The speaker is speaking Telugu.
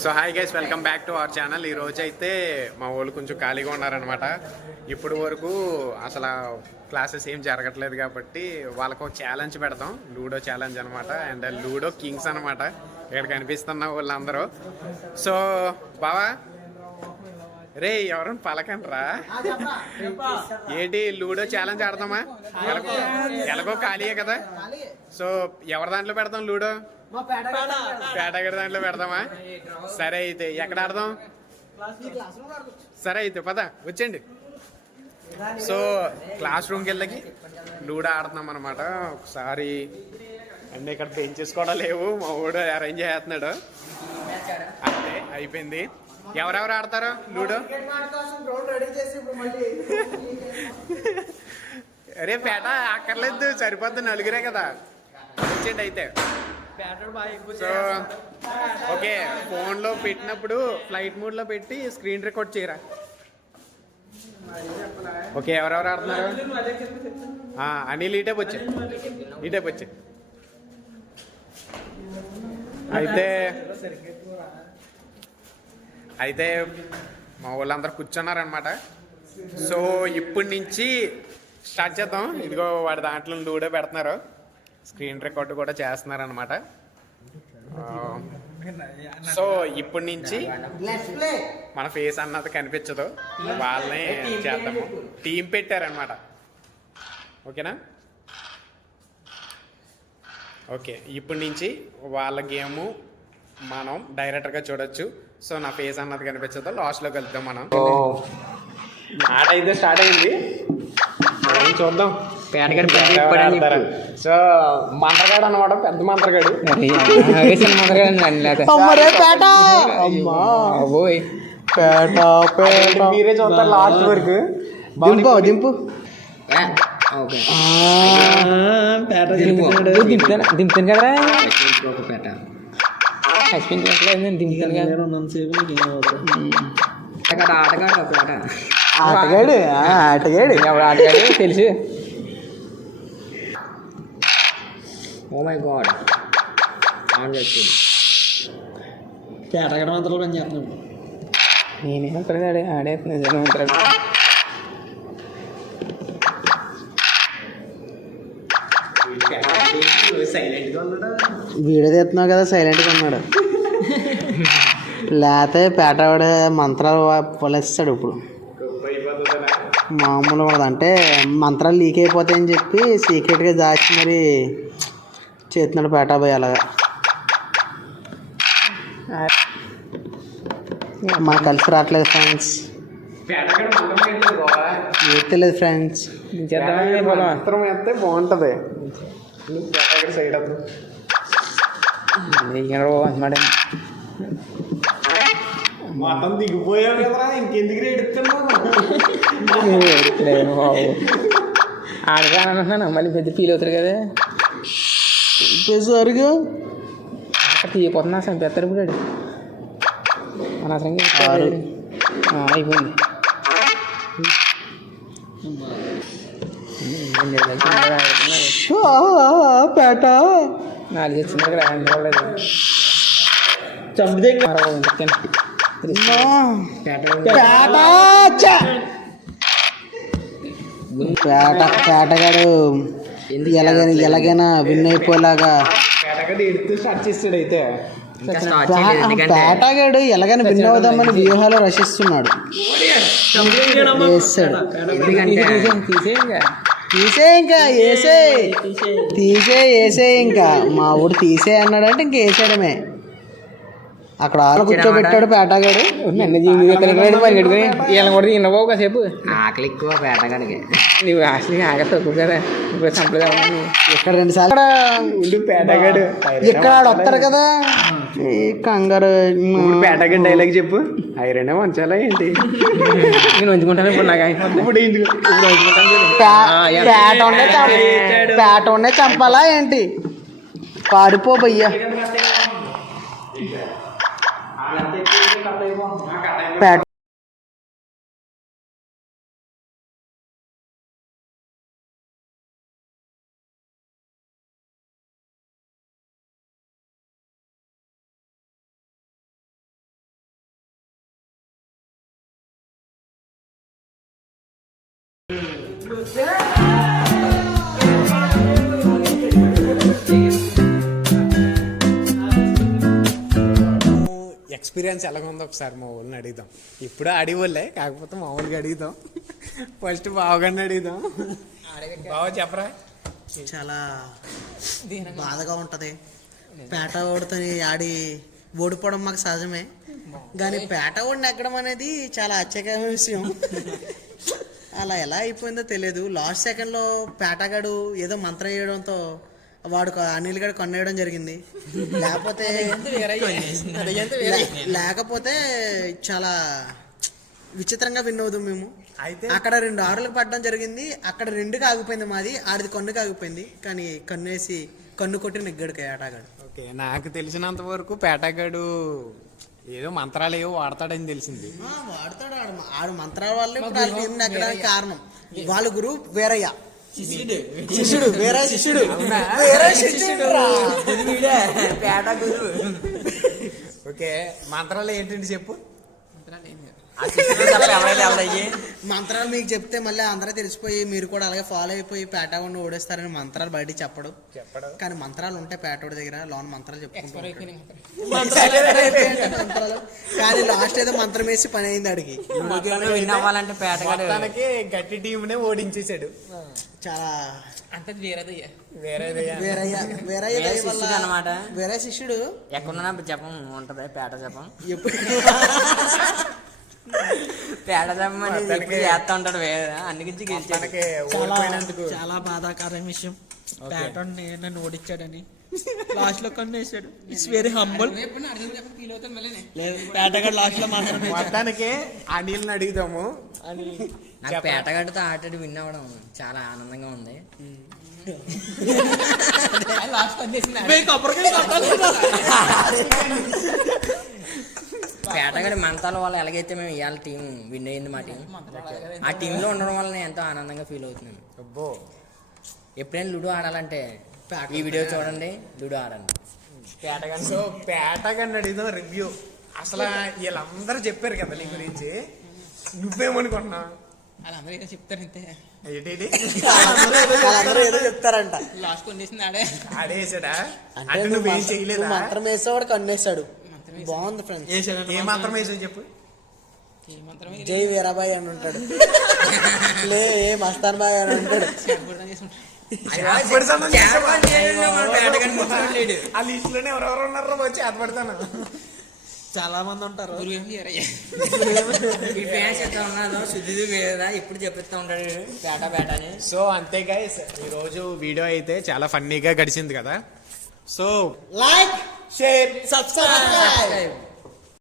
So hi guys, welcome back to our channel. ఈ రోజు అయితే మా వాళ్ళు కొంచెం ఖాళీగా ఉన్నారనమాట. ఇప్పుడు వరకు అసలు క్లాసెస్ ఏం జరగట్లేదు కాబట్టి వాళ్ళకు ఒక ఛాలెంజ్ పెడతాం, లూడో ఛాలెంజ్ అనమాట. అండ్ లూడో కింగ్స్ అనమాట ఇక్కడ కనిపిస్తున్న వాళ్ళందరూ. సో బావా రే ఎవరైనా పలకండ్రా, ఏంటి లూడో ఛాలెంజ్ ఆడతామా? ఎలాగో ఖాళీయే కదా. సో ఎవరి దాంట్లో పెడతాం లూడో? పేటగడి దాంట్లో పెడదామా? సరే అయితే ఎక్కడ ఆడదాం? సరే అయితే పద వచ్చండి. సో క్లాస్ రూమ్కి వెళ్ళకి లూడో ఆడుతున్నాం అనమాట. ఒకసారి అంటే ఇక్కడ బెంచెస్ కూడా లేవు, మా వాడు అరేంజ్ చేస్తున్నాడు. అంతే అయిపోయింది. ఎవరెవరు ఆడతారు లూడో? అరే పేట అక్కర్లేదు, సరిపోద్ది, నలుగురే కదా. వచ్చేయండి అయితే. సో ఓకే, ఫోన్లో పెట్టినప్పుడు ఫ్లైట్ మోడ్లో పెట్టి స్క్రీన్ రికార్డ్ చేయరా. ఓకే ఎవరెవరు ఆడుతున్నారు? అనిల్ ఈ టైప్ వచ్చి అయితే మా వాళ్ళందరూ కూర్చున్నారనమాట. సో ఇప్పటి నుంచి స్టార్ట్ చేద్దాం. ఇదిగో వాడి దాంట్లో లూడో పెడుతున్నారు, స్క్రీన్ రికార్డ్ కూడా చేస్తున్నారనమాట. సో ఇప్పటి నుంచి మన ఫేస్ అన్నది కనిపించదు, వాళ్ళని చేద్దాము. టీం పెట్టారనమాట, ఓకేనా? ఓకే, ఇప్పటి నుంచి వాళ్ళ గేము మనం డైరెక్ట్గా చూడొచ్చు. సో నా ఫేస్ అన్నది కనిపించదు, లాస్ట్లో కలుద్దాం మనం. ఆట అయితే స్టార్ట్ అయింది, చూద్దాం. సో మంత్రగాడు అనమాట, పెద్ద మంత్రగాడు. మీరే చూస్తారు లాస్ట్ వరకు. దింపు దింపుతాను కదా, ఆటగాడు తెలుసు. ఓ మై గాడ్, పేటగడ మంత్రాలు పని చేస్తున్నాడు. నేనేమంటాడు ఆడేస్తున్నాడు. వీడియో తీస్తున్నావు కదా, సైలెంట్గా ఉన్నాడు. లేకపోతే పేటవాడు మంత్రాలు పొలేస్తాడు. ఇప్పుడు మామూలు కూడా అంటే మంత్రాలు లీక్ అయిపోతాయని చెప్పి సీక్రెట్గా దాచి మరి చేస్తున్నాడు పేటాబాయ్. అలాగా మాకు కలిసి రావట్లేదు ఫ్రెండ్స్, తెలియదు ఫ్రెండ్స్. మంత్రం వేస్తే బాగుంటుంది. సైడ్ మొత్తం దిగిపోయావు కదరా, ఇంకెందుకు ఆడగానంటున్నాను. మళ్ళీ పెద్ద ఫీల్ అవుతారు కదా సరిగా. అక్కడ తీయపోతున్నా అసలు పెద్దరు ఇప్పుడు అనవసరంగా అయిపోయింది. పేట నాలుగు వచ్చింది ఇక్కడ చంపితే పేటగాడు ఎలాగైనా విన్ అయిపోయేలాగా స్టార్ట్ చేస్తాడు. అయితే పేటగాడు ఎలాగైనా విన్ అవుదామని వ్యూహాలు రచిస్తున్నాడు. తీసే ఇంకా మా ఊడు తీసే అన్నాడంటే ఇంక వేసేయడమే. అక్కడ కూర్చోబెట్టాడు పేటగాడు. వీళ్ళని కూడా తిన్నవో కాసేపు. ఆకలి ఎక్కువ పేటగాడికి. నువ్వు ఆశని ఆగ తక్కువ కదా, ఇప్పుడు సంప్రదాయం. ఇక్కడ 2 సార్లు పేటగాడు ఇక్కడ వస్తారు కదా. కంగారు పేటగాడు డైలాగ్ చెప్పు. ఐరన్ వంచాలా ఏంటి? నేను వంచుకుంటాను ఇప్పుడు. నాకు పేట చంపాలా ఏంటి? పారిపోబయ్యా. పేట ఎక్స్పీరియన్స్ ఎలాగుందో ఒకసారి మా ఊళ్ళని అడుగుదాం. ఇప్పుడు అడిగోళ్ళే, కాకపోతే మామూలుగా అడుగుదాం. ఫస్ట్ బావగారిని అడుగుదాం. బావ చెప్పరా. చాలా బాధగా ఉంటుంది. పేట ఓడితో ఆడి ఓడిపోవడం మాకు సహజమే, కానీ పేట ఓడిని ఎక్కడం అనేది చాలా ఆశ్చర్యకరమైన విషయం. అలా ఎలా అయిపోయిందో తెలియదు. లాస్ట్ సెకండ్లో పేటగాడు ఏదో మంత్రం వేయడంతో వాడు అనిల్ గడు కొనేయడం జరిగింది. లేకపోతే చాలా విచిత్రంగా విన్ అవుతాం మేము. అయితే అక్కడ 2 ఆరులకు పడడం జరిగింది. అక్కడ 2కి ఆగిపోయింది మాది, ఆడిది కన్నుకి ఆగిపోయింది. కానీ కన్నేసి కన్ను కొట్టి నెగ్గాడు పేటగాడు. ఓకే, నాకు తెలిసినంత వరకు పేటగాడు ఏదో మంత్రాలు ఏవో వాడతాడని తెలిసింది. వాడతాడు ఆడు మంత్రాల వల్ల ఇప్పుడు వాళ్ళ టీం నెగ్గడానికి కారణం. వాళ్ళ గురువు వేరయ్య, శిష్యుడు వేరే శిష్యుడు వేరే శిష్యుడు. ఓకే, మంత్రాలు ఏంటంటే చెప్పు. మంత్రాలు మీకు చెప్తే మళ్ళీ అందరూ తెలిసిపోయి మీరు కూడా అలాగే ఫాలో అయిపోయి పేటగాడిని ఓడేస్తారని మంత్రాలు బయట చెప్పడం. కానీ మంత్రాలు ఉంటాయి పేటోడి దగ్గర, లోన్ మంత్రాలు చెప్పుకుంటారు. కానీ లాస్ట్ ఏదో మంత్రం వేసి పని అయింది అడిగి. పేటగాడికి గట్టి టీంనే ఓడించేసాడు. చాలా అనమాట. వేరే శిష్యుడు ఎక్కడున్నా జపం ఉంటది, పేట జపం. ఎప్పుడు పేట జపం అనేది చేస్తా ఉంటాడు. అందుగురించి చాలా బాధాకరమైన విషయం. పేట నన్ను ఓడించాడని లాస్ట్ లో కొనేసాడు. It's very humble. పేటగాడు లాస్ట్ లో మాత్రం మొత్తానికి అనిల్ని అడుగుదాము. నాకు పేటగాడితో ఆటడి విన్ అవ్వడం చాలా ఆనందంగా ఉంది. పేటగాడి మంతాల వల్ల ఎలాగైతే మేము ఇవాళ టీం విన్ అయింది, మా టీం ఆ టీంలో ఉండడం వల్ల నేను ఎంతో ఆనందంగా ఫీల్ అవుతున్నాను. అబ్బో, ఎప్పుడైనా లూడో ఆడాలంటే ఈ వీడియో చూడండి, లూడో ఆడండి. సో పేటగాడిని అడిగిన రివ్యూ అసలు వీళ్ళందరూ చెప్పారు కదా నీ గురించి, నువ్వేమనుకుంటున్నావు? వాళ్ళందరూ చెప్తారంతే, ఏదో చెప్తారంట. లాస్ట్ కొనేసింది ఆడే, ఆడేసాడా అంటే నువ్వేం చేయలేదు? మంత్రం వేసేవాడు కన్నేసాడు. బాగుంది ఫ్రెండ్స్. ఏ మాత్రం వేసావు చెప్పు. జై వీరాబాయ్ అని ఉంటాడు, లే ఏ మస్తాన్ బాయ్ అని ఉంటాడు. ఆ లిస్ట్ లోనే ఎవరెవరు ఉన్నారో వచ్చి అది పడతాను. చాలా మంది ఉంటారు. శుద్ధి వేదా ఇప్పుడు చెప్పిస్తా ఉంటాడు పేట పేట అని. సో అంతే గైస్, ఈరోజు వీడియో అయితే చాలా ఫన్నీగా గడిచింది కదా. So like, share, subscribe.